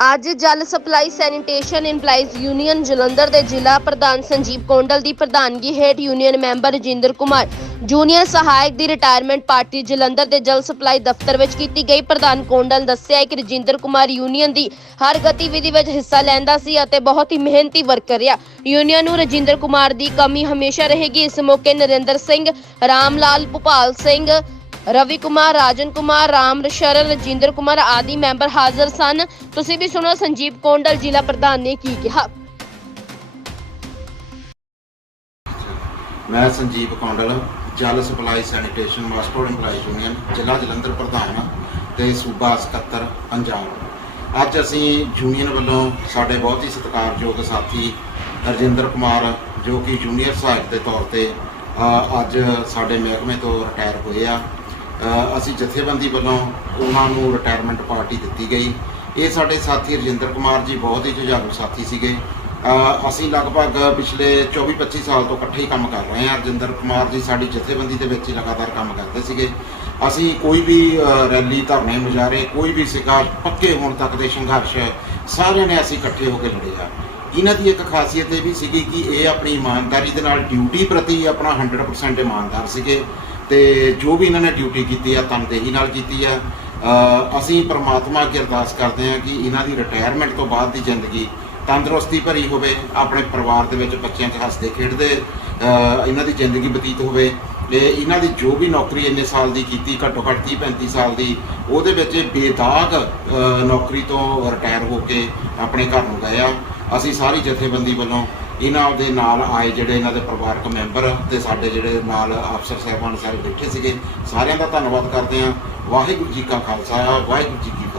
ਅੱਜ ਜਲ supply sanitation employees union Jalandhar ਦੇ ਜ਼ਿਲ੍ਹਾ ਪ੍ਰਧਾਨ ਸੰਜੀਵ ਕੌਂਡਲ ਦੀ ਪ੍ਰਧਾਨਗੀ ਹੇਠ union member Rajinder Kumar, junior ਸਹਾਇਕ ਦੀ ਰਿਟਾਇਰਮੈਂਟ ਪਾਰਟੀ ਜਲੰਧਰ ਦੇ ਜਲ ਸਪਲਾਈ ਦਫ਼ਤਰ ਵਿੱਚ ਕੀਤੀ ਗਈ। ਪ੍ਰਧਾਨ ਕੌਂਡਲ ਦੱਸਿਆ ਕਿ ਰਜਿੰਦਰ ਕੁਮਾਰ ਯੂਨੀਅਨ ਦੀ ਹਰ ਗਤੀਵਿਧੀ ਵਿੱਚ ਹਿੱਸਾ ਲੈਂਦਾ ਸੀ ਅਤੇ ਬਹੁਤ ਹੀ ਮਿਹਨਤੀ ਵਰਕਰ ਰਿਹਾ। ਯੂਨੀਅਨ ਨੂੰ ਰਜਿੰਦਰ ਕੁਮਾਰ ਦੀ ਕਮੀ ਹਮੇਸ਼ਾ ਰਹੇਗੀ। ਇਸ ਮੌਕੇ ਨਰਿੰਦਰ ਸਿੰਘ, ਰਾਮਲਾਲ ਭੋਪਾਲ ਸਿੰਘ ਰਵੀ ਕੁਮਾਰ, ਰਾਜਨ ਕੁਮਾਰ, ਰਾਮ, ਸ਼ਰਨ, ਰਜਿੰਦਰ ਕੁਮਾਰ ਆਦਿ ਮੈਂਬਰ ਹਾਜ਼ਰ ਸਨ। ਤੁਸੀਂ ਵੀ ਸੁਣੋ, ਸੰਜੀਵ ਕੌਂਡਲ, ਜ਼ਿਲ੍ਹਾ ਪ੍ਰਧਾਨ ਨੇ ਕੀ ਕਿਹਾ? ਮੈਂ ਸੰਜੀਵ ਕੌਂਡਲ, ਜਲ supply sanitation master employees union, ਜ਼ਿਲ੍ਹਾ ਜਲੰਧਰ ਪ੍ਰਧਾਨ ਹਾਂ ਤੇ ਸੂਬਾ ਸਕੱਤਰ ਪੰਜਾਬ। ਅੱਜ ਅਸੀਂ ਯੂਨੀਅਨ ਵੱਲੋਂ ਸਾਡੇ ਬਹੁਤ ਹੀ ਸਤਿਕਾਰਯੋਗ ਸਾਥੀ ਰਜਿੰਦਰ ਕੁਮਾਰ, ਜੋ ਕਿ ਜੂਨੀਅਰ ਸਹਾਇਕ ਦੇ ਤੌਰ ਤੇ ਅੱਜ ਸਾਡੇ ਮਹਿਕਮੇ ਤੋਂ ਰਿਟਾਇਰ ਹੋਏ ਆ। ਅਸੀਂ ਜਥੇਬੰਦੀ ਵੱਲੋਂ ਉਹਨਾਂ ਨੂੰ ਰਿਟਾਇਰਮੈਂਟ ਪਾਰਟੀ ਦਿੱਤੀ ਗਈ। ਇਹ ਸਾਡੇ ਸਾਥੀ ਰਜਿੰਦਰ ਕੁਮਾਰ ਜੀ ਬਹੁਤ ਹੀ ਜੁਝਾਰੂ ਸਾਥੀ ਸੀਗੇ। ਅਸੀਂ ਲਗਭਗ ਪਿਛਲੇ 24-25 ਸਾਲ ਤੋਂ ਇਕੱਠੇ ਹੀ ਕੰਮ ਕਰ ਰਹੇ ਹਾਂ। ਰਜਿੰਦਰ ਕੁਮਾਰ ਜੀ ਸਾਡੀ ਜਥੇਬੰਦੀ ਦੇ ਵਿੱਚ ਹੀ ਲਗਾਤਾਰ ਕੰਮ ਕਰਦੇ ਸੀਗੇ। ਅਸੀਂ ਕੋਈ ਵੀ ਰੈਲੀ ਧਰਨੇ ਮੁਜ਼ਾਹਰੇ, ਕੋਈ ਵੀ ਸਿੱਕਾ ਪੱਕੇ ਹੋਣ ਤੱਕ ਦੇ ਸੰਘਰਸ਼, ਸਾਰਿਆਂ ਨੇ ਅਸੀਂ ਇਕੱਠੇ ਹੋ ਕੇ ਲੜੇ ਆ ਇਹਨਾਂ ਦੀ ਇੱਕ ਖਾਸੀਅਤ ਇਹ ਵੀ ਸੀਗੀ ਕਿ ਇਹ ਆਪਣੀ ਇਮਾਨਦਾਰੀ ਦੇ ਨਾਲ ਡਿਊਟੀ ਪ੍ਰਤੀ ਆਪਣਾ 100% ਇਮਾਨਦਾਰ ਸੀਗੇ। ਤੇ ਜੋ ਵੀ ਇਹਨਾਂ ਨੇ ਡਿਊਟੀ ਕੀਤੀ ਆ, ਤਨਦੇਹੀ ਨਾਲ ਕੀਤੀ ਆ। ਅਸੀਂ ਪ੍ਰਮਾਤਮਾ ਅੱਗੇ ਅਰਦਾਸ ਕਰਦੇ ਹਾਂ ਕਿ ਇਹਨਾਂ ਦੀ ਰਿਟਾਇਰਮੈਂਟ ਤੋਂ ਬਾਅਦ ਦੀ ਜ਼ਿੰਦਗੀ ਤੰਦਰੁਸਤੀ ਭਰੀ ਹੋਵੇ, ਆਪਣੇ ਪਰਿਵਾਰ ਦੇ ਵਿੱਚ ਬੱਚਿਆਂ 'ਚ ਹੱਸਦੇ ਖੇਡਦੇ ਇਹਨਾਂ ਦੀ ਜ਼ਿੰਦਗੀ ਬਤੀਤ ਹੋਵੇ। ਤੇ ਇਹਨਾਂ ਦੀ ਜੋ ਵੀ ਨੌਕਰੀ ਇੰਨੇ ਸਾਲ ਦੀ ਕੀਤੀ, ਘੱਟੋ ਘੱਟ 30 35 ਸਾਲ ਦੀ, ਉਹਦੇ ਵਿੱਚ ਬੇਦਾਗ ਨੌਕਰੀ ਤੋਂ ਰਿਟਾਇਰ ਹੋ ਕੇ ਆਪਣੇ ਘਰ ਨੂੰ ਗਏ ਆ। ਅਸੀਂ ਸਾਰੀ ਜਥੇਬੰਦੀ ਵੱਲੋਂ ਇਹਨਾਂ ਦੇ ਨਾਲ ਆਏ ਜਿਹੜੇ ਇਹਨਾਂ ਦੇ ਪਰਿਵਾਰਕ ਮੈਂਬਰ ਤੇ ਸਾਡੇ ਜਿਹੜੇ ਨਾਲ ਅਫਸਰ ਸਾਹਿਬਾਨ ਸਾਰੇ ਬੈਠੇ ਸੀਗੇ, ਸਾਰਿਆਂ ਦਾ ਧੰਨਵਾਦ ਕਰਦੇ ਹਾਂ। ਵਾਹਿਗੁਰੂ ਜੀ ਕਾ ਖਾਲਸਾ, ਵਾਹਿਗੁਰੂ ਜੀ ਕੀ